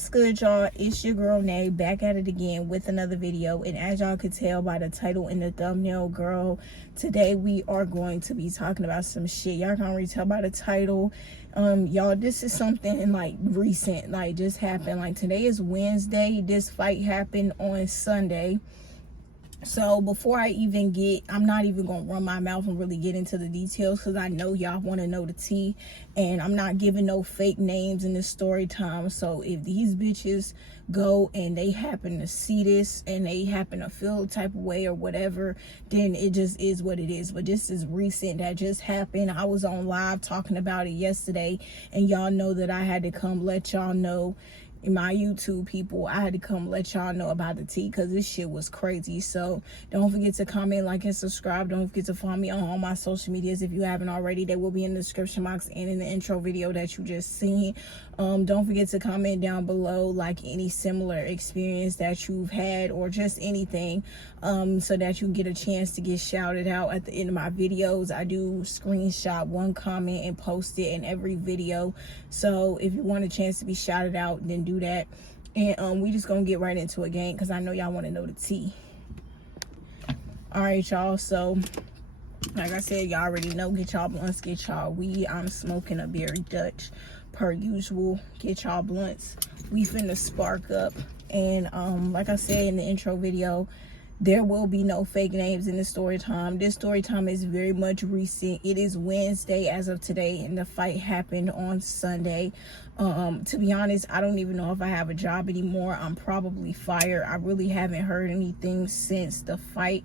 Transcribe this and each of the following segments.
What's good, y'all? It's your girl Nay, back at it again with another video. And as y'all could tell by the title and the thumbnail, girl, today we are going to be talking about some shit. Y'all can already tell by the title. Y'all, this is something like recent, like just happened. Like today is Wednesday. This fight happened on Sunday. So before I'm not even gonna run my mouth and really get into the details, because I know y'all want to know the tea, and I'm not giving no fake names in this story time. So if these bitches go and they happen to see this and they happen to feel a type of way or whatever, then it just is what it is. But this is recent, that just happened. I was on live talking about it yesterday, and y'all know that I had to come let y'all know, my YouTube people, I had to come let y'all know about the tea, because this shit was crazy. So don't forget to comment, like, and subscribe. Don't forget to follow me on all my social medias if you haven't already. They will be in the description box and in the intro video that you just seen. Don't forget to comment down below, like, any similar experience that you've had or just anything, so that you can get a chance to get shouted out at the end of my videos. I do screenshot one comment and post it in every video. So if you want a chance to be shouted out, then do that. And we just gonna get right into it, gang, because I know y'all want to know the tea. All right, y'all. So like I said, y'all already know, get y'all blunts, get y'all weed. I'm smoking a Berry Dutch per usual. Get y'all blunts. We finna spark up. And like I said in the intro video, there will be no fake names in the story time. This story time is very much recent. It is Wednesday as of today, and the fight happened on Sunday. To be honest, I don't even know if I have a job anymore. I'm probably fired. I really haven't heard anything since the fight.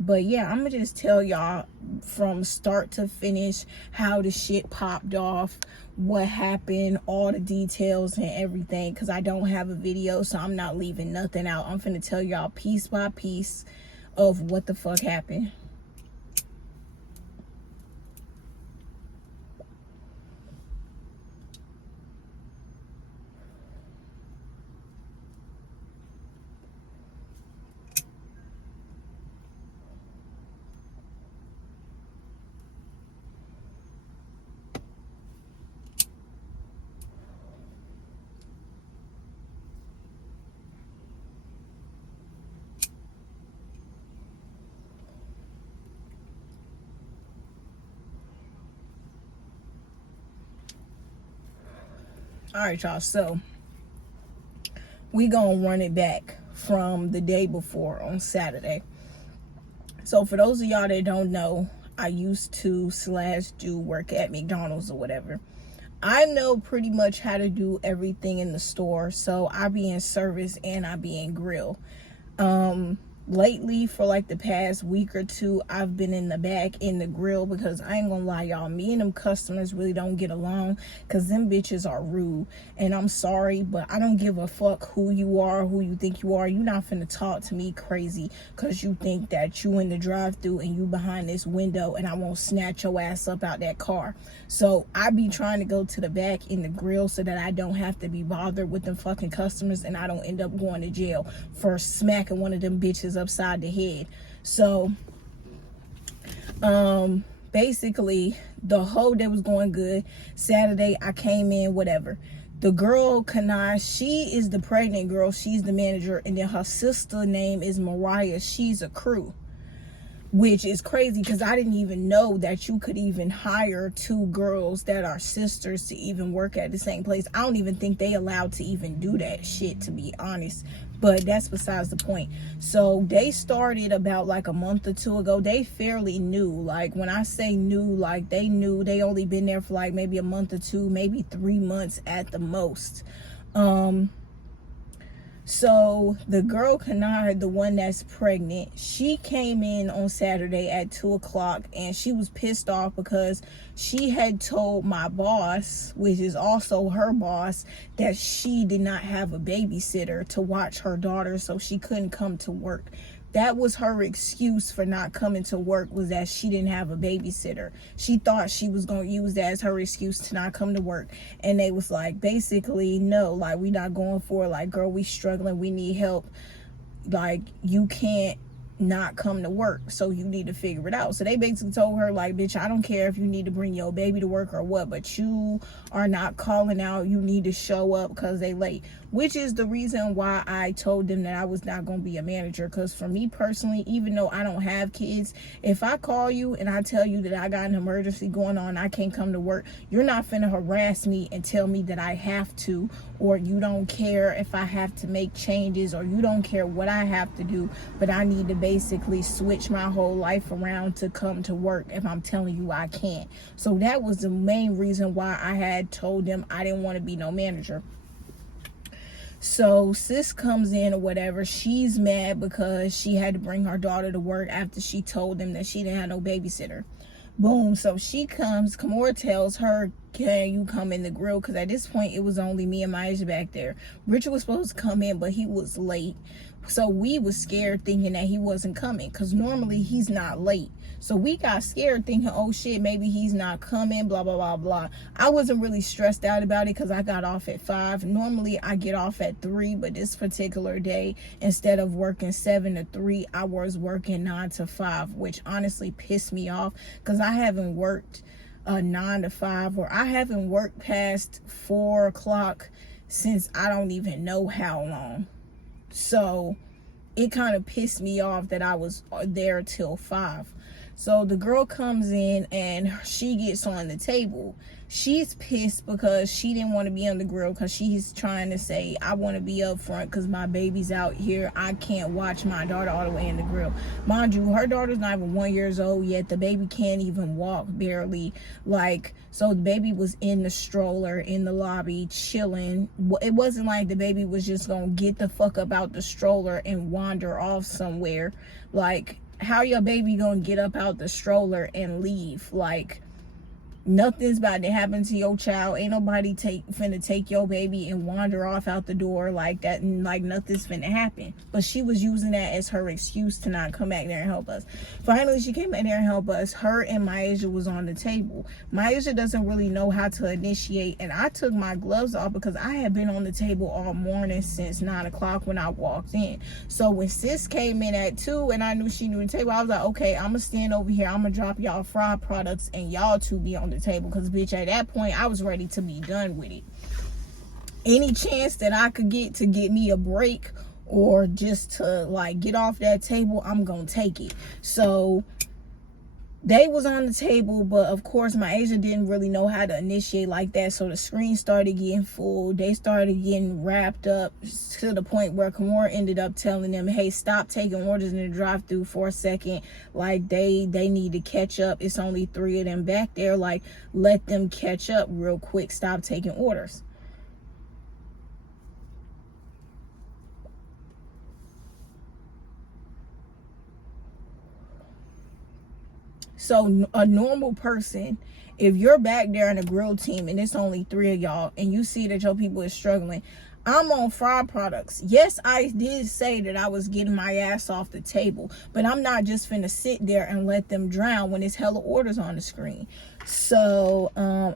But yeah, I'm gonna just tell y'all from start to finish how the shit popped off, what happened, all the details and everything, because I don't have a video, so I'm not leaving nothing out. I'm finna tell y'all piece by piece of what the fuck happened. All right, y'all, so we gonna run it back from the day before on Saturday. So for those of y'all that don't know, I used to / do work at McDonald's or whatever. I know pretty much how to do everything in the store. So I be in service and I be in grill. Lately, for like the past week or two, I've been in the back in the grill, because I ain't gonna lie, y'all, me and them customers really don't get along, because them bitches are rude. And I'm sorry, but I don't give a fuck who you are, who you think you are. You not finna talk to me crazy because you think that you in the drive-thru and you behind this window and I won't snatch your ass up out that car. So I be trying to go to the back in the grill so that I don't have to be bothered with them fucking customers, and I don't end up going to jail for smacking one of them bitches upside the head. So basically the whole day was going good. Saturday I came in, whatever. The girl Kanai, she is the pregnant girl, she's the manager, and then her sister name is Mariah, she's a crew. Which is crazy, because I didn't even know that you could even hire two girls that are sisters to even work at the same place. I don't even think they allowed to even do that shit, to be honest. But that's besides the point. So they started about like a month or two ago. They fairly new. Like when I say new, like they knew. They only been there for like maybe a month or two, maybe 3 months at the most. So the girl Kanai, the one that's pregnant, she came in on Saturday at 2 o'clock, and she was pissed off because she had told my boss, which is also her boss, that she did not have a babysitter to watch her daughter, so she couldn't come to work. That was her excuse for not coming to work, was that she didn't have a babysitter. She thought she was going to use that as her excuse to not come to work. And they was like, basically, no, like, we not going for it. Like, girl, we struggling. We need help. Like, you can't not come to work, so you need to figure it out. So they basically told her, like, bitch, I don't care if you need to bring your baby to work or what, but you are not calling out. You need to show up because they late, which is the reason why I told them that I was not going to be a manager. Because for me personally, even though I don't have kids, if I call you and I tell you that I got an emergency going on, I can't come to work, you're not finna harass me and tell me that I have to, or you don't care if I have to make changes, or you don't care what I have to do, but I need to basically switch my whole life around to come to work if I'm telling you I can't. So that was the main reason why I had told them I didn't want to be no manager. So sis comes in or whatever. She's mad because she had to bring her daughter to work after she told them that she didn't have no babysitter. Boom. So she comes. Kamora tells her, can you come in the grill? Because at this point, it was only me and Maisha back there. Richard was supposed to come in, but he was late. So we was scared thinking that he wasn't coming, because normally he's not late. So we got scared thinking, oh shit, maybe he's not coming, blah, blah, blah, blah. I wasn't really stressed out about it because I got off at 5. Normally I get off at 3, but this particular day, instead of working 7 to 3, I was working 9 to 5, which honestly pissed me off because I haven't worked 9 to 5, or I haven't worked past 4 o'clock since I don't even know how long. So it kind of pissed me off that I was there till 5. So the girl comes in and she gets on the table. She's pissed because she didn't want to be on the grill, because she's trying to say, I want to be up front because my baby's out here. I can't watch my daughter all the way in the grill. Mind you, her daughter's not even 1 year old yet. The baby can't even walk, barely. Like, so the baby was in the stroller in the lobby chilling. It wasn't like the baby was just gonna get the fuck up out the stroller and wander off somewhere. Like, how your baby gonna get up out the stroller and leave? Like, nothing's about to happen to your child. Ain't nobody finna take your baby and wander off out the door like that, and like nothing's finna happen. But she was using that as her excuse to not come back there and help us. Finally, she came back there and helped us. Her and Maisha was on the table. Maisha doesn't really know how to initiate, and I took my gloves off because I had been on the table all morning since 9 o'clock when I walked in. So when sis came in at 2 and I knew she knew the table, I was like, okay, I'm gonna stand over here, I'm gonna drop y'all fried products and y'all two be on the table, because bitch, at that point I was ready to be done with it. Any chance that I could get to get me a break or just to like get off that table, I'm gonna take it. So they was on the table, but of course Maisha didn't really know how to initiate like that, so the screen started getting full. They started getting wrapped up to the point where Kamora ended up telling them, hey, stop taking orders in the drive-thru for a second. Like, they need to catch up. It's only 3 of them back there. Like, let them catch up real quick. Stop taking orders. So a normal person, if you're back there in a grill team and it's only 3 of y'all and you see that your people is struggling, I'm on fried products. Yes, I did say that I was getting my ass off the table, but I'm not just finna sit there and let them drown when there's hella orders on the screen. So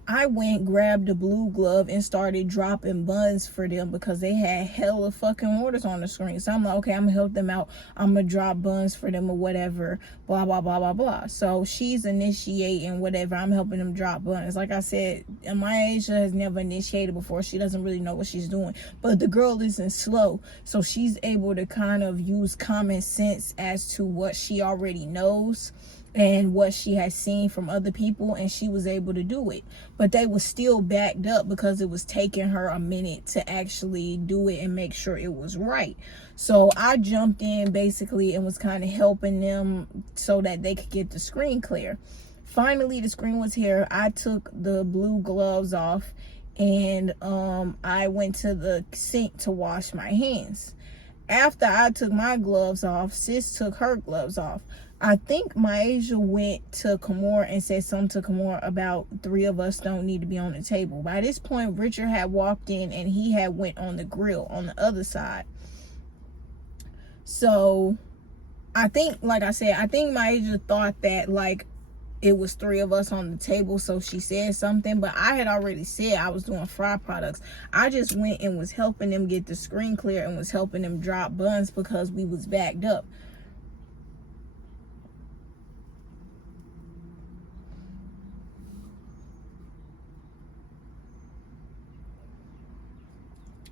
I went, grabbed the blue glove and started dropping buns for them because they had hella fucking orders on the screen. So I'm like, okay, I'm gonna help them out. I'm gonna drop buns for them or whatever, blah, blah, blah, blah, blah. So she's initiating whatever. I'm helping them drop buns. Like I said, Maisha has never initiated before. She doesn't really know what she's doing. But the girl isn't slow, so she's able to kind of use common sense as to what she already knows and what she has seen from other people, and she was able to do it. But they were still backed up because it was taking her a minute to actually do it and make sure it was right. So I jumped in basically and was kind of helping them so that they could get the screen clear. Finally, the screen was here. I took the blue gloves off and I went to the sink to wash my hands. After I took my gloves off, sis took her gloves off. I think Maisha went to Kamora and said something to Kamora about 3 of us don't need to be on the table. By this point, Richard had walked in and he had went on the grill on the other side. So I think, like I said, I think Maisha thought that like it was 3 of us on the table, so she said something, but I had already said I was doing fried products. I just went and was helping them get the screen clear and was helping them drop buns because we was backed up.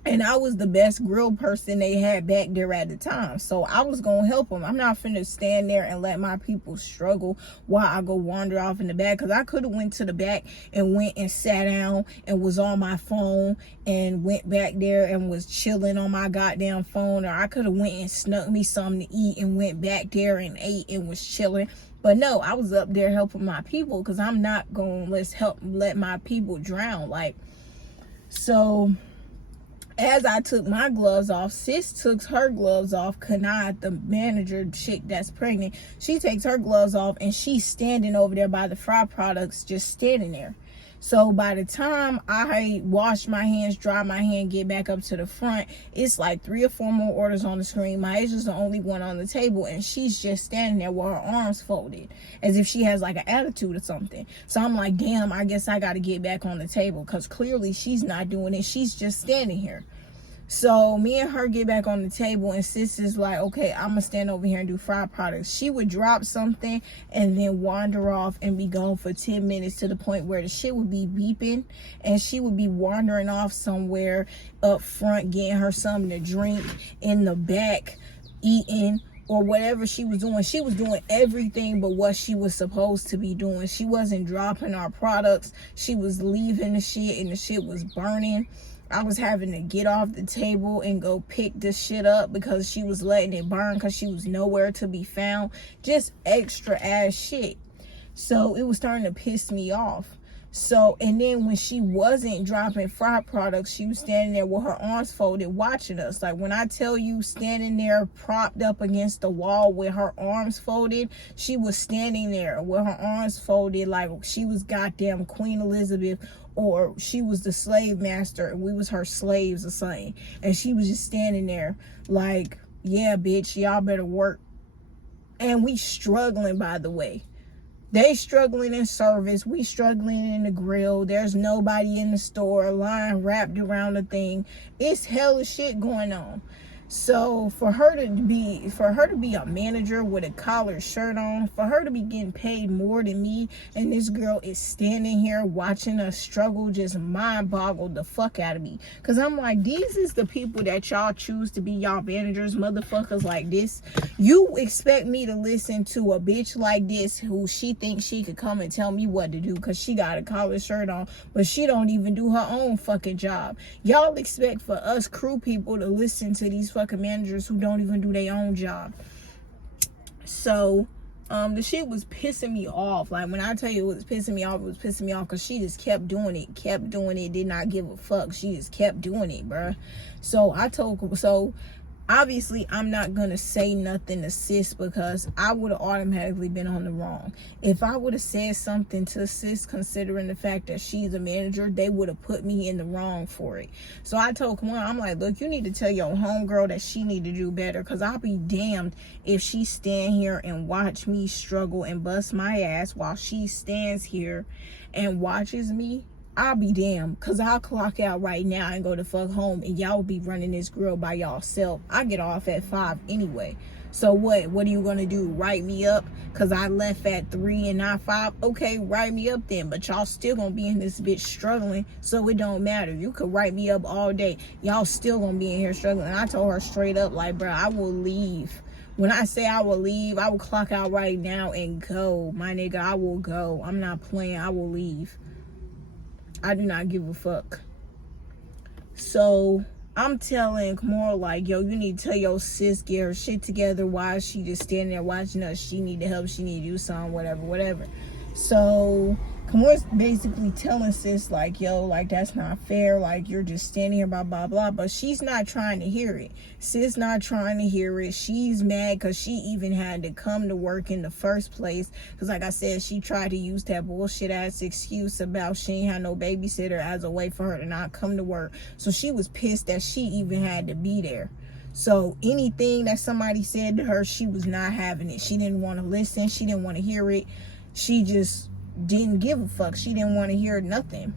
And I was the best grill person they had back there at the time. So I was going to help them. I'm not finna stand there and let my people struggle while I go wander off in the back. Because I could have went to the back and went and sat down and was on my phone and went back there and was chilling on my goddamn phone. Or I could have went and snuck me something to eat and went back there and ate and was chilling. But no, I was up there helping my people because I'm not going to let my people drown. Like, so as I took my gloves off, sis took her gloves off. Kanai, the manager chick that's pregnant, she takes her gloves off and she's standing over there by the fry products, just standing there. So by the time I wash my hands, dry my hand, get back up to the front, it's like 3 or 4 more orders on the screen. My Asia's the only one on the table, and she's just standing there with her arms folded as if she has like an attitude or something. So I'm like, damn, I guess I got to get back on the table because clearly she's not doing it. She's just standing here. So me and her get back on the table, and sis is like, okay, I'm gonna stand over here and do fried products. She would drop something and then wander off and be gone for 10 minutes to the point where the shit would be beeping, and she would be wandering off somewhere up front, getting her something to drink, in the back eating, or whatever she was doing. She was doing everything but what she was supposed to be doing. She wasn't dropping our products. She was leaving the shit, and the shit was burning. I was having to get off the table and go pick this shit up because she was letting it burn because she was nowhere to be found. Just extra ass shit. So it was starting to piss me off. So, and then when she wasn't dropping fried products, she was standing there with her arms folded watching us. Like, when I tell you standing there propped up against the wall with her arms folded, she was standing there with her arms folded like she was goddamn Queen Elizabeth, or she was the slave master and we was her slaves or something. And she was just standing there like, yeah, bitch, y'all better work. And we struggling, by the way. They struggling in service. We struggling in the grill. There's nobody in the store. A line wrapped around the thing. It's hella shit going on. So for her to be a manager with a collared shirt on, for her to be getting paid more than me, and this girl is standing here watching us struggle, just mind boggled the fuck out of me. Cause I'm like, these is the people that y'all choose to be y'all managers, motherfuckers like this. You expect me to listen to a bitch like this who she thinks she could come and tell me what to do because she got a collared shirt on, but she don't even do her own fucking job. Y'all expect for us crew people to listen to these fucking managers who don't even do their own job. So the shit was pissing me off. Like, when I tell you it was pissing me off, it was pissing me off because she just kept doing it, did not give a fuck. She just kept doing it, bruh. So I told her, so obviously I'm not gonna say nothing to sis because I would have automatically been on the wrong. If I would have said something to sis, considering the fact that she's a manager, they would have put me in the wrong for it. So I told Kamar, I'm like, look, you need to tell your homegirl that she need to do better, because I'll be damned if she stand here and watch me struggle and bust my ass while she stands here and watches me. I'll be damned, because I'll clock out right now and go the fuck home, and y'all will be running this grill by y'allself. I get off at 5 anyway. So what are you going to do? Write me up because I left at 3 and not 5? Okay, write me up then. But y'all still going to be in this bitch struggling, so it don't matter. You could write me up all day. Y'all still going to be in here struggling. And I told her straight up, like, bro, I will leave. When I say I will leave, I will clock out right now and go. My nigga, I will go. I'm not playing. I will leave. I do not give a fuck. So I'm telling Kamora, like, yo, you need to tell your sis, get her shit together. Why is she just standing there watching us? She need to help. She need to do something, whatever. So Kamora's basically telling sis, like, yo, like, that's not fair. Like, you're just standing here, blah, blah, blah. But she's not trying to hear it. Sis not trying to hear it. She's mad because she even had to come to work in the first place. Because, like I said, she tried to use that bullshit ass excuse about she ain't had no babysitter as a way for her to not come to work. So she was pissed that she even had to be there. So anything that somebody said to her, she was not having it. She didn't want to listen. She didn't want to hear it. She just didn't give a fuck. She didn't want to hear nothing.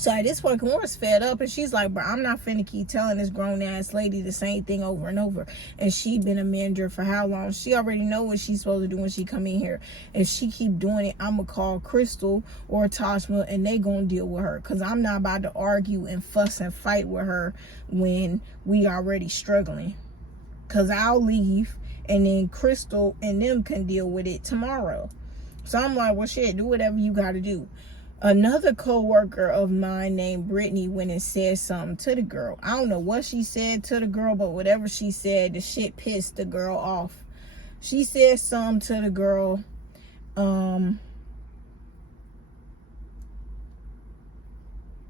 So at this point, Kamora's fed up, and she's like, bro, I'm not finna keep telling this grown-ass lady the same thing over and over. And she been a manager for how long? She already know what she's supposed to do when she come in here. If she keep doing it, I'm gonna call Crystal or Toshma, and they gonna deal with her. Because I'm not about to argue and fuss and fight with her when we already struggling. Because I'll leave, and then Crystal and them can deal with it tomorrow. So I'm like, well, shit, do whatever you gotta do. Another co-worker of mine named Brittany went and said something to the girl. I don't know what she said to the girl, but whatever she said, the shit pissed the girl off. She said something to the girl.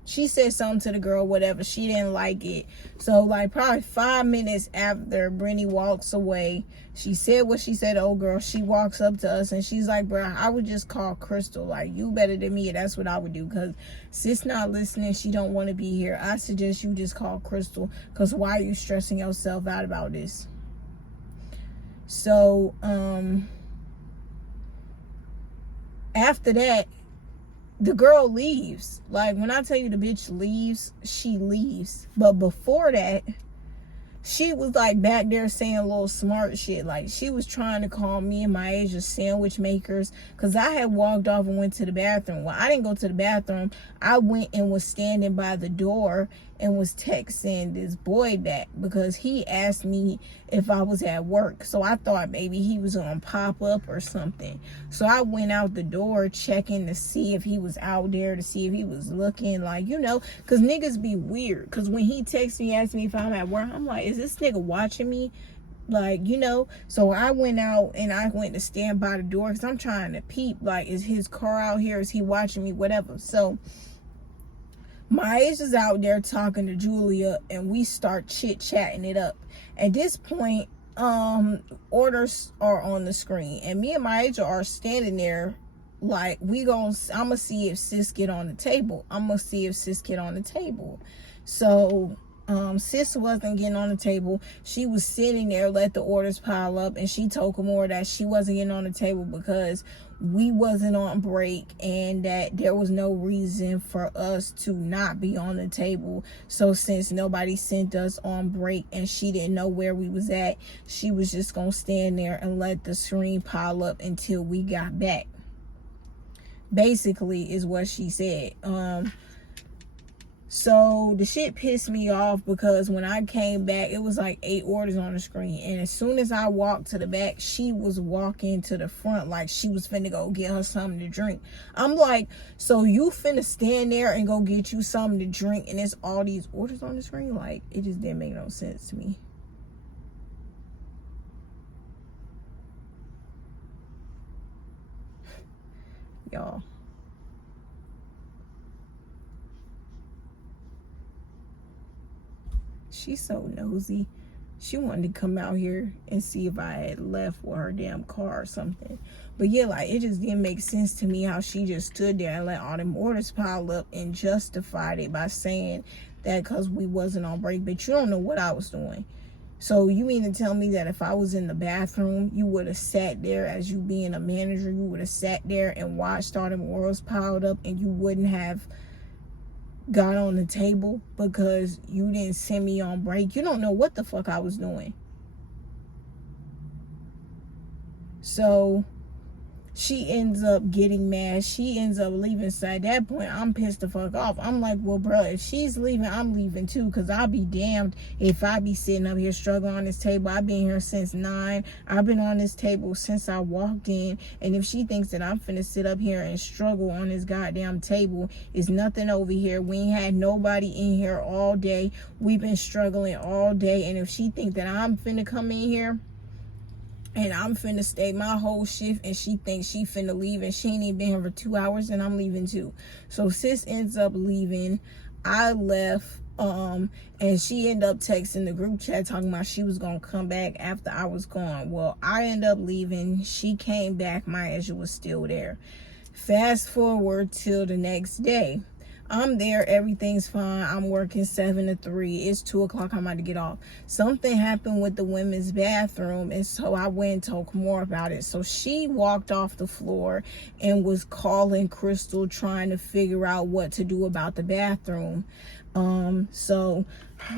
She said something to the girl, whatever. She didn't like it. So, like, probably 5 minutes after Brittany walks away, she said what she said, oh, girl. She walks up to us, and she's like, bro, I would just call Crystal. Like, you better than me. That's what I would do, because sis not listening. She don't want to be here. I suggest you just call Crystal, because why are you stressing yourself out about this? So, after that, the girl leaves. Like, when I tell you the bitch leaves, she leaves. But before that, she was like back there saying a little smart shit. Like, she was trying to call me and my Asia sandwich makers, because I had walked off and went to the bathroom. Well, I didn't go to the bathroom. I went and was standing by the door and was texting this boy back, because he asked me if I was at work. So I thought maybe he was on pop up or something. So I went out the door checking to see if he was out there, to see if he was looking, like, you know, because niggas be weird. Because when he texts me, asks me if I'm at work, I'm like, is this nigga watching me? Like, you know. So I went out and I went to stand by the door, because I'm trying to peep, like, is his car out here? Is he watching me? Whatever. So Maish is out there talking to Julia, and we start chit-chatting it up. At this point, orders are on the screen, and me and Maish are standing there like, I'm gonna see if sis get on the table. So sis wasn't getting on the table. She was sitting there, let the orders pile up, and she told Kimora that she wasn't getting on the table because we wasn't on break, and that there was no reason for us to not be on the table. So since nobody sent us on break and she didn't know where we was at, she was just gonna stand there and let the screen pile up until we got back, basically, is what she said. So the shit pissed me off, because when I came back, it was like 8 orders on the screen. And as soon as I walked to the back, she was walking to the front like she was finna go get her something to drink. I'm like, so you finna stand there and go get you something to drink, and it's all these orders on the screen? Like, it just didn't make no sense to me. Y'all. She's so nosy. She wanted to come out here and see if I had left with her damn car or something. But yeah, like, it just didn't make sense to me how she just stood there and let all them orders pile up and justified it by saying that because we wasn't on break. But you don't know what I was doing. So you mean to tell me that if I was in the bathroom, you would have sat there, as you being a manager, you would have sat there and watched all them orders piled up, and you wouldn't have got on the table because you didn't send me on break? You don't know what the fuck I was doing. So she ends up getting mad. She ends up leaving. So at that point, I'm pissed the fuck off. I'm like, well, bro, if she's leaving, I'm leaving too. Because I'll be damned if I be sitting up here struggling on this table. I've been here since 9. I've been on this table since I walked in. And if she thinks that I'm finna sit up here and struggle on this goddamn table, it's nothing over here. We ain't had nobody in here all day. We've been struggling all day. And if she think that I'm finna come in here and I'm finna stay my whole shift, and she thinks she finna leave, and she ain't even been here for 2 hours, and I'm leaving too. So sis ends up leaving. I left, and she ended up texting the group chat talking about she was gonna come back after I was gone. Well, I ended up leaving. She came back. My Asia was still there. Fast forward till the next day. I'm there, everything's fine. I'm working 7 to 3. It's 2 o'clock. I'm about to get off. Something happened with the women's bathroom, and so I went and talked more about it. So she walked off the floor and was calling Crystal, trying to figure out what to do about the bathroom. So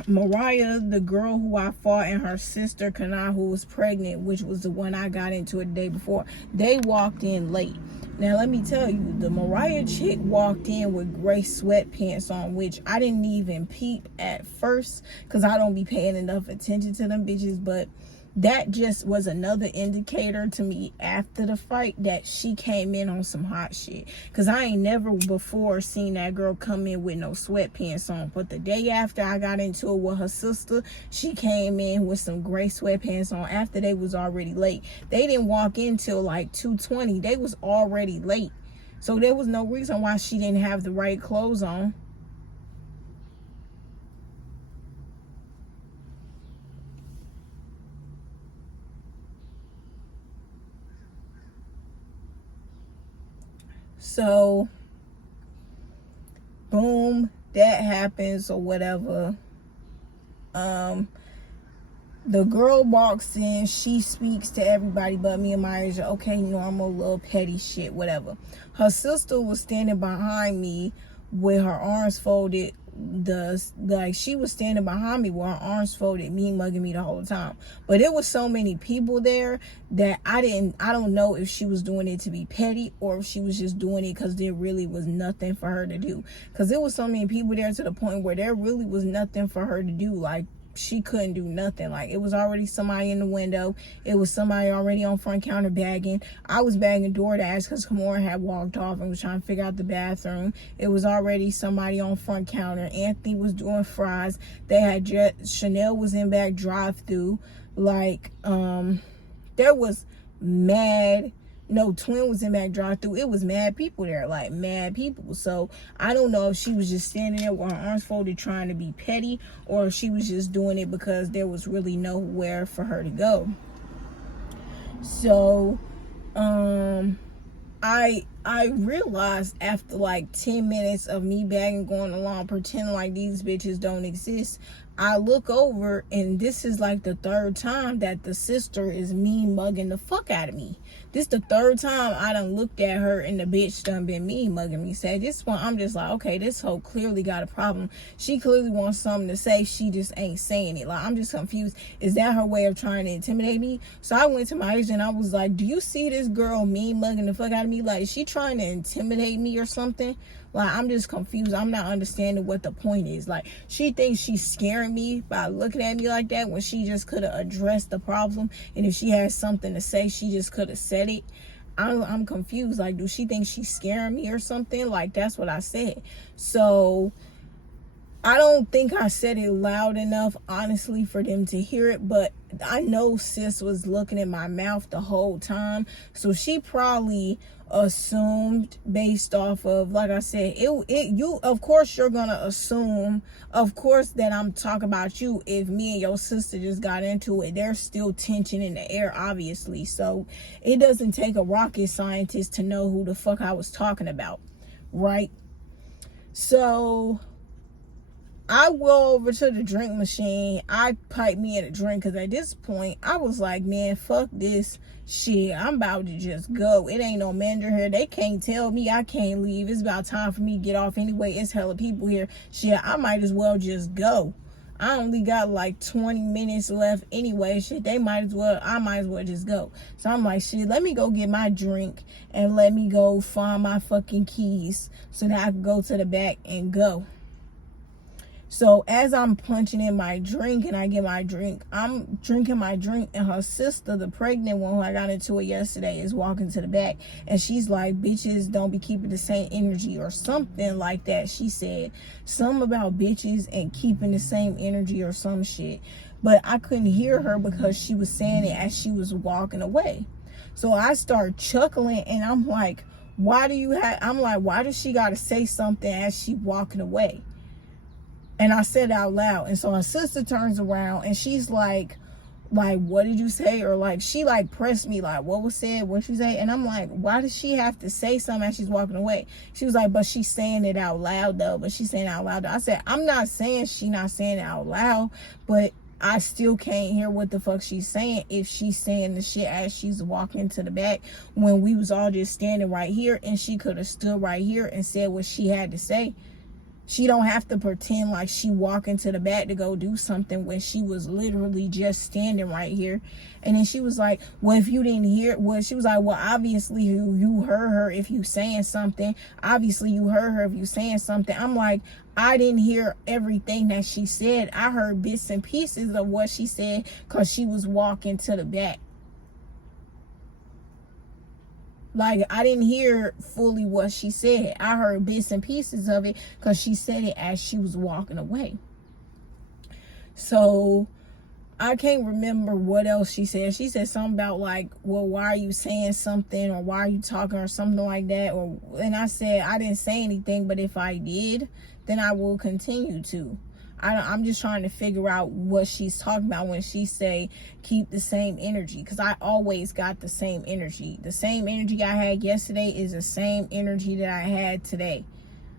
Mariah, the girl who I fought, and her sister Kana, who was pregnant, which was the one I got into it the day before, they walked in late. Now let me tell you, the Mariah chick walked in with gray sweatpants on, which I didn't even peep at first because I don't be paying enough attention to them bitches, but that just was another indicator to me after the fight that she came in on some hot shit. Because I ain't never before seen that girl come in with no sweatpants on. But the day after I got into it with her sister, she came in with some gray sweatpants on after they was already late. They didn't walk in till like 2:20. They was already late. So there was no reason why she didn't have the right clothes on. So, boom, that happens or whatever. The girl walks in, she speaks to everybody but me and Maya. Okay, normal little petty shit, whatever. Her sister was standing behind me with her arms folded. She was standing behind me with her arms folded, me mugging me the whole time. But it was so many people there that I don't know if she was doing it to be petty or if she was just doing it because there really was nothing for her to do. Because there was so many people there to the point where there really was nothing for her to do. Like, she couldn't do nothing. Like, it was already somebody in the window. It was somebody already on front counter bagging. I was bagging DoorDash because Kamora had walked off and was trying to figure out the bathroom. It was already somebody on front counter. Anthony was doing fries. They had Chanel was in back drive-through. Like, there was mad. No, Twin was in back drive-through. It was mad people there, like mad people. So I don't know if she was just standing there with her arms folded trying to be petty, or if she was just doing it because there was really nowhere for her to go. So I realized after like 10 minutes of me bagging, going along, pretending like these bitches don't exist, I look over and this is like the third time that the sister is mean mugging the fuck out of me. This the third time I done looked at her and the bitch done been mean mugging me. So this one, I'm just like, okay, this hoe clearly got a problem. She clearly wants something to say. She just ain't saying it. Like, I'm just confused. Is that her way of trying to intimidate me? So I went to my agent and I was like, do you see this girl mean mugging the fuck out of me? Like, is she trying to intimidate me or something? Like, I'm just confused. I'm not understanding what the point is. Like, she thinks she's scaring me by looking at me like that when she just could have addressed the problem. And if she has something to say, she just could have said it. I'm confused. Like, do she think she's scaring me or something? Like, that's what I said. So I don't think I said it loud enough, honestly, for them to hear it. But I know sis was looking at my mouth the whole time. So she probably assumed based off of, like I said, you of course you're gonna assume, of course, that I'm talking about you. If me and your sister just got into it, there's still tension in the air, obviously. So it doesn't take a rocket scientist to know who the fuck I was talking about, right? So I go over to the drink machine. I pipe me in a drink because at this point I was like, man, fuck this shit. I'm about to just go. It ain't no manager here. They can't tell me I can't leave. It's about time for me to get off anyway. It's hella people here. Shit, I might as well just go. I only got like 20 minutes left anyway. Shit, I might as well just go. So I'm like, shit, let me go get my drink and let me go find my fucking keys so that I can go to the back and go. So as I'm punching in my drink and I get my drink, I'm drinking my drink, and her sister, the pregnant one who I got into it yesterday, is walking to the back, and she's like, bitches don't be keeping the same energy or something like that. She said something about bitches and keeping the same energy or some shit. But I couldn't hear her because she was saying it as she was walking away. So I start chuckling and I'm like, why does she got to say something as she walking away? And I said out loud. And so her sister turns around and she's like, like, what did you say? Or like, she like pressed me like, what was said, what you say? And I'm like, why does she have to say something as she's walking away? She was like, but she's saying it out loud though. But she's saying it out loud though. I said, I'm not saying she not saying it out loud, but I still can't hear what the fuck she's saying if she's saying the shit as she's walking to the back, when we was all just standing right here and she could have stood right here and said what she had to say. She don't have to pretend like she walking to the back to go do something when she was literally just standing right here. And then she was like, well, if you didn't hear, well, she was like, well, obviously you heard her if you saying something. Obviously you heard her if you saying something. I'm like, I didn't hear everything that she said. I heard bits and pieces of what she said because she was walking to the back. Like, I didn't hear fully what she said. I heard bits and pieces of it because she said it as she was walking away. So, I can't remember what else she said. She said something about like, well, why are you saying something? Or why are you talking? Or something like that. And I said, I didn't say anything. But if I did, then I will continue to. I'm just trying to figure out what she's talking about when she say keep the same energy, because I always got the same energy. The same energy I had yesterday is the same energy that I had today.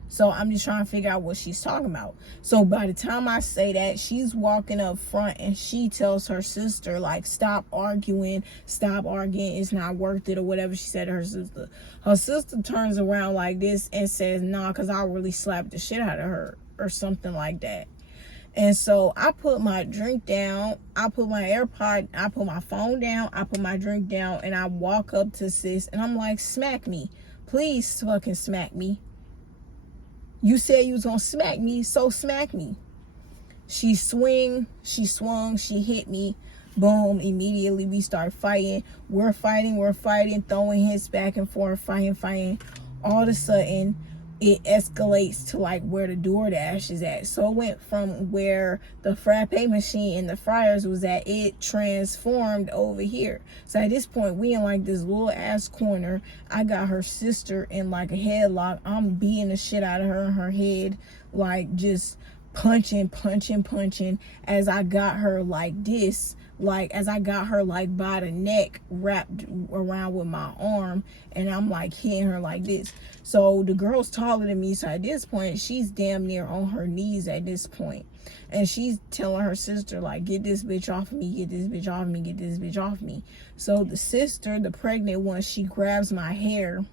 So I'm just trying to figure out what she's talking about. So by the time I say that, she's walking up front and she tells her sister, like, stop arguing, it's not worth it, or whatever she said to her sister. Her sister turns around like this and says, nah, because I'll really slap the shit out of her, or something like that. And so I put my drink down, I put my AirPod, I put my phone down, I put my drink down, and I walk up to sis and I'm like, smack me. Please fucking smack me. You said you was gonna smack me, so smack me. She swung, she hit me. Boom, immediately we start fighting. We're fighting, throwing hits back and forth, fighting. All of a sudden, it escalates to like where the DoorDash is at. So it went from where the frappe machine and the fryers was at, it transformed over here. So at this point, we in like this little ass corner. I got her sister in like a headlock. I'm beating the shit out of her in her head, like just punching as I got her like this. Like, as I got her like by the neck, wrapped around with my arm, and I'm like hitting her like this. So the girl's taller than me, so at this point she's damn near on her knees at this point, and she's telling her sister like, get this bitch off of me, get this bitch off of me, get this bitch off of me. So the sister, the pregnant one, she grabs my hair,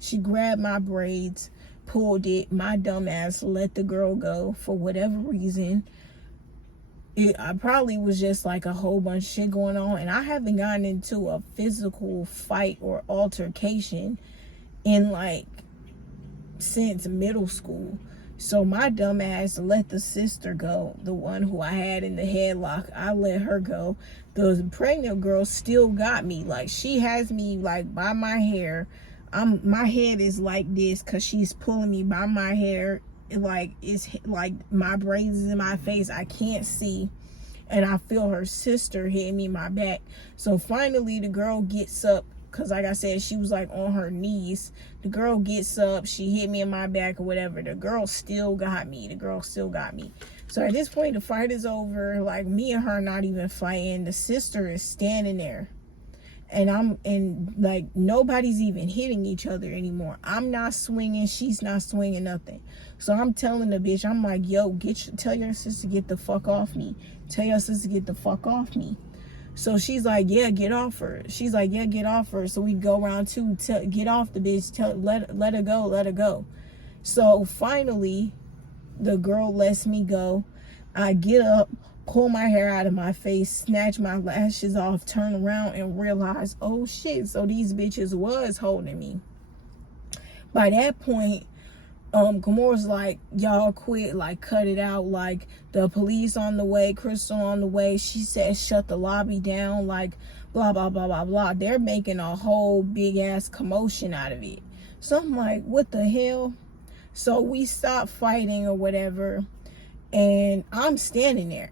she grabbed my braids, pulled it. My dumb ass let the girl go for whatever reason. I probably was just like a whole bunch of shit going on, and I haven't gotten into a physical fight or altercation in like since middle school. So my dumb ass let the sister go, the one who I had in the headlock. I let her go. The pregnant girl still got me. Like, she has me like by my hair. My head is like this because she's pulling me by my hair. Like, it's like my braids is in my face, I can't see, and I feel her sister hitting me in my back. So finally the girl gets up, because like I said, she was like on her knees. The girl gets up, she hit me in my back or whatever. The girl still got me. So at this point the fight is over. Like, me and her not even fighting. The sister is standing there, and like nobody's even hitting each other anymore. I'm not swinging, she's not swinging, nothing. So I'm telling the bitch, I'm like, yo, tell your sister get the fuck off me. Tell your sister get the fuck off me. So she's like, yeah, get off her. She's like, yeah, get off her. So we go around to get off the bitch. Let her go. So finally, the girl lets me go. I get up, pull my hair out of my face, snatch my lashes off, turn around and realize, oh shit, so these bitches was holding me. By that point, Gamora's like, y'all quit, like, cut it out, like, the police on the way, Crystal on the way. She said shut the lobby down, like, blah blah blah blah blah. They're making a whole big ass commotion out of it. So I'm like, what the hell? So we stopped fighting or whatever, and I'm standing there.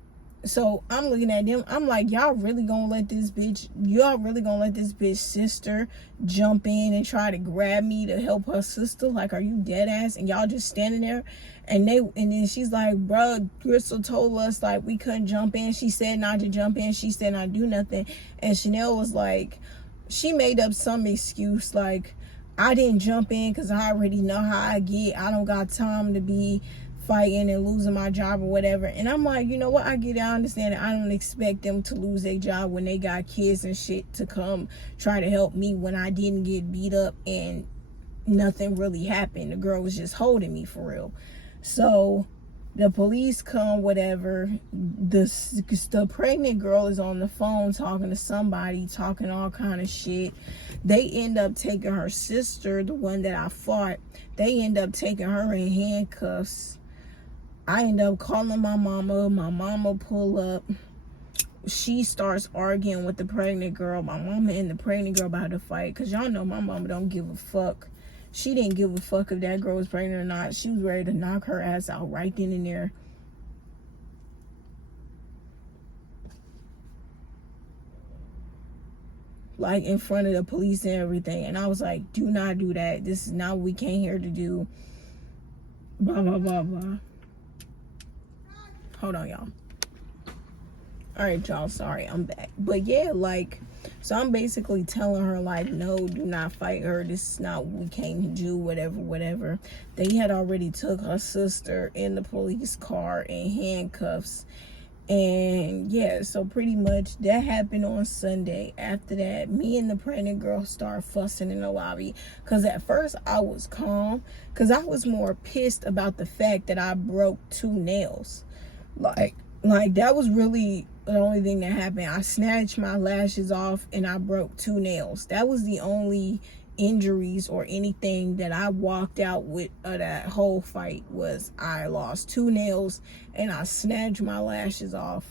So I'm looking at them. I'm like, y'all really gonna let this bitch sister jump in and try to grab me to help her sister? Like, are you dead ass? And y'all just standing there? And then she's like, bro, Crystal told us like we couldn't jump in. She said not to jump in. She said not do nothing. And Chanel was like, she made up some excuse like, I didn't jump in because I already know how I get. I don't got time to be fighting and losing my job or whatever. And I'm like, you know what, I get it, I understand it. I don't expect them to lose their job when they got kids and shit to come try to help me when I didn't get beat up and nothing really happened. The girl was just holding me for real. So the police come, whatever. The pregnant girl is on the phone talking to somebody, talking all kind of shit. They end up taking her sister, the one that I fought, they end up taking her in handcuffs. I end up calling my mama pull up. She starts arguing with the pregnant girl. My mama and the pregnant girl about to fight, because y'all know my mama don't give a fuck. She didn't give a fuck if that girl was pregnant or not. She was ready to knock her ass out right then and there. Like in front of the police and everything. And I was like, do not do that. This is not what we came here to do. Blah, blah, blah, blah. Hold on, y'all. All right, y'all, sorry, I'm back. But yeah, like, so I'm basically telling her like, no, do not fight her. This is not what we came to do, whatever. They had already took her sister in the police car in handcuffs. And yeah, so pretty much that happened on Sunday. After that, me and the pregnant girl started fussing in the lobby. Because at first I was calm. Because I was more pissed about the fact that I broke 2 nails. Like that was really the only thing that happened. I snatched my lashes off and I broke 2 nails. That was the only injuries or anything that I walked out with that whole fight. Was I lost 2 nails and I snatched my lashes off.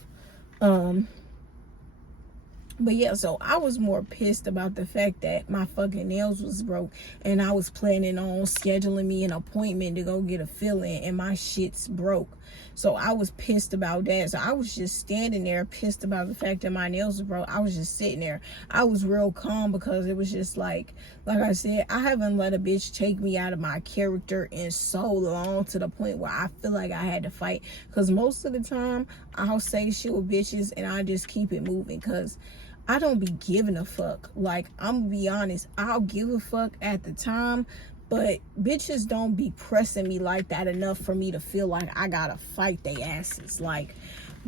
But yeah, so I was more pissed about the fact that my fucking nails was broke and I was planning on scheduling me an appointment to go get a fill-in and my shit's broke. So I was pissed about that. So I was just standing there pissed about the fact that my nails was broke. I was just sitting there. I was real calm because it was just like I said, I haven't let a bitch take me out of my character in so long, to the point where I feel like I had to fight. Because most of the time I'll say shit with bitches and I just keep it moving, because I don't be giving a fuck. Like, I'm gonna be honest, I'll give a fuck at the time, but bitches don't be pressing me like that enough for me to feel like I gotta fight they asses. Like,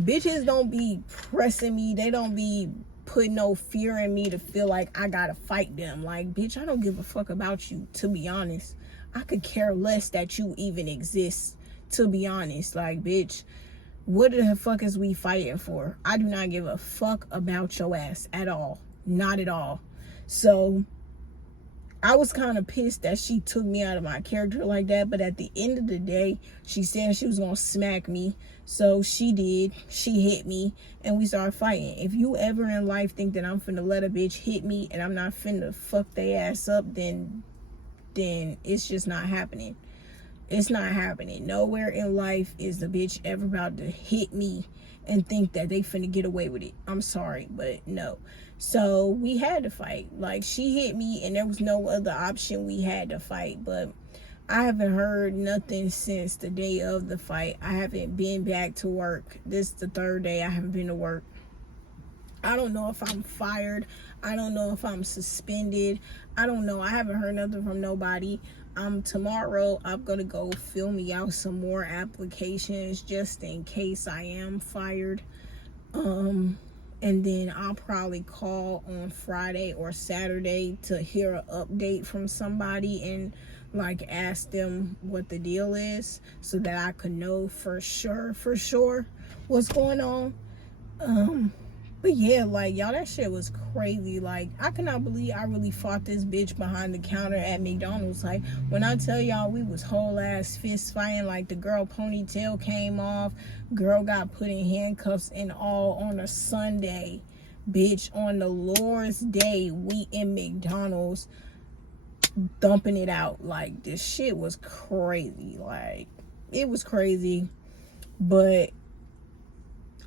bitches don't be pressing me. They don't be putting no fear in me to feel like I gotta fight them. Like, bitch, I don't give a fuck about you, to be honest. I could care less that you even exist, to be honest. Like, bitch, what the fuck is we fighting for? I do not give a fuck about your ass at all. Not at all. So I was kind of pissed that she took me out of my character like that. But at the end of the day, she said she was going to smack me. So she did. She hit me and we started fighting. If you ever in life think that I'm finna let a bitch hit me and I'm not finna fuck they ass up, then it's just not happening. It's not happening. Nowhere in life is the bitch ever about to hit me and think that they finna get away with it. I'm sorry, but no. So we had to fight. Like, she hit me and there was no other option. We had to fight. But I haven't heard nothing since the day of the fight. I haven't been back to work. This is the 3rd day I haven't been to work. I don't know if I'm fired. I don't know if I'm suspended. I don't know. I haven't heard nothing from nobody. Tomorrow I'm gonna go fill me out some more applications just in case I am fired. And then I'll probably call on Friday or Saturday to hear an update from somebody and like ask them what the deal is, so that I could know for sure what's going on. But yeah, like, y'all, that shit was crazy. Like, I cannot believe I really fought this bitch behind the counter at McDonald's. Like, when I tell y'all we was whole ass fist fighting, like, the girl ponytail came off, girl got put in handcuffs and all on a Sunday. Bitch, on the Lord's Day, we in McDonald's dumping it out. Like, this shit was crazy. Like, it was crazy. But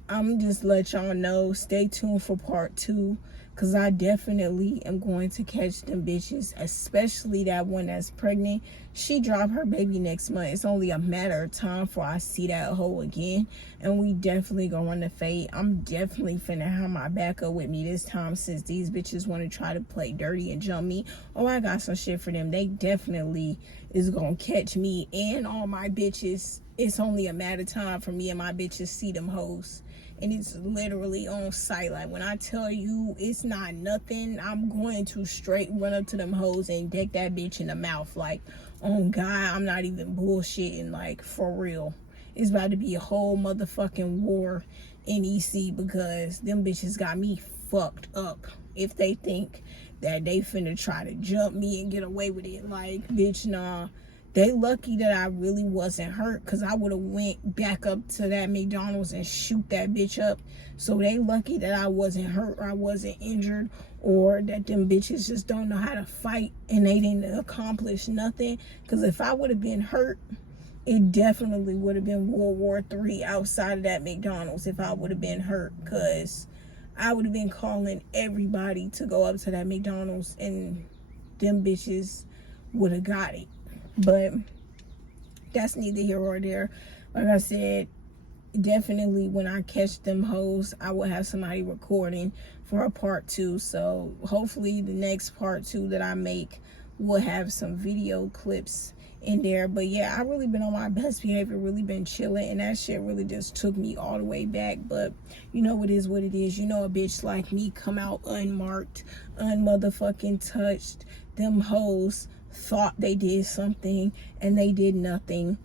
I'm just let y'all know, stay tuned for part 2, because I definitely am going to catch them bitches, especially that one that's pregnant. She dropped her baby next month. It's only a matter of time before I see that hoe again, and we definitely gonna run the fade. I'm definitely finna have my backup with me this time, since these bitches want to try to play dirty and jump me. Oh, I got some shit for them. They definitely is gonna catch me and all my bitches. It's only a matter of time for me and my bitches see them hoes, and it's literally on sight. Like, when I tell you it's not nothing, I'm going to straight run up to them hoes and deck that bitch in the mouth. Like, oh God, I'm not even bullshitting. Like, for real, it's about to be a whole motherfucking war in EC, because them bitches got me fucked up if they think that they finna try to jump me and get away with it. Like, bitch, nah. They lucky that I really wasn't hurt, because I would have went back up to that McDonald's and shoot that bitch up. So they lucky that I wasn't hurt, or I wasn't injured, or that them bitches just don't know how to fight and they didn't accomplish nothing. Because if I would have been hurt, it definitely would have been World War III outside of that McDonald's if I would have been hurt, because I would have been calling everybody to go up to that McDonald's, and them bitches would have got it. But that's neither here or there. Like I said, definitely when I catch them hoes, I will have somebody recording for a part 2. So hopefully the next part 2 that I make will have some video clips in there. But yeah, I really been on my best behavior, really been chilling, and that shit really just took me all the way back. But you know, it is what it is. You know, a bitch like me come out unmarked, unmotherfucking touched. Them hoes thought they did something and they did nothing.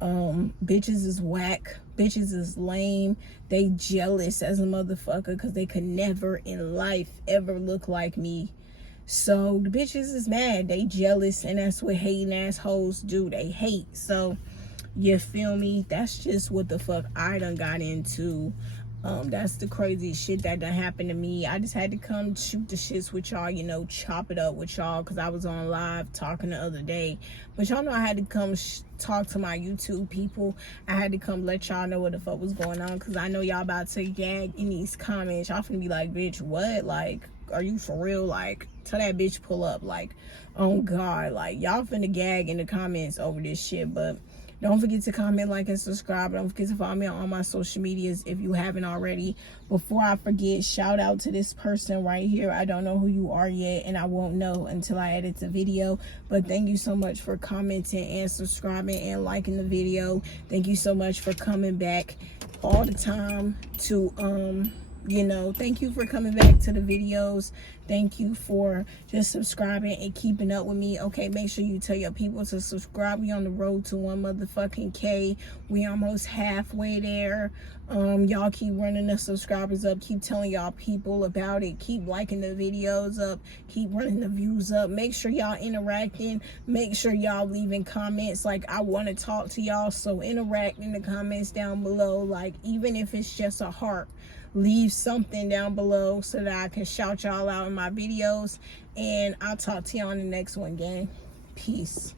Bitches is whack, bitches is lame, they jealous as a motherfucker, because they could never in life ever look like me. So the bitches is mad, they jealous, and that's what hating assholes do, they hate. So you feel me, that's just what the fuck I done got into. That's the crazy shit that done happened to me. I just had to come shoot the shits with y'all, you know, chop it up with y'all, because I was on live talking the other day. But y'all know I had to come talk to my YouTube people. I had to come let y'all know what the fuck was going on, because I know y'all about to gag in these comments. Y'all finna be like, bitch, what? Like, are you for real? Like, tell that bitch pull up. Like, oh God, like, y'all finna gag in the comments over this shit. But don't forget to comment, like, and subscribe. Don't forget to follow me on all my social medias if you haven't already. Before I forget, shout out to this person right here. I don't know who you are yet, and I won't know until I edit the video. But thank you so much for commenting and subscribing and liking the video. Thank you so much for coming back all the time to you know, thank you for coming back to the videos. Thank you for just subscribing and keeping up with me. Okay, make sure you tell your people to subscribe. We on the road to 1 motherfucking K. We almost halfway there. Y'all keep running the subscribers up. Keep telling y'all people about it. Keep liking the videos up. Keep running the views up. Make sure y'all interacting. Make sure y'all leaving comments. Like, I want to talk to y'all, so interact in the comments down below. Like, even if it's just a heart, leave something down below so that I can shout y'all out in my videos. And I'll talk to y'all in the next one, gang. Peace.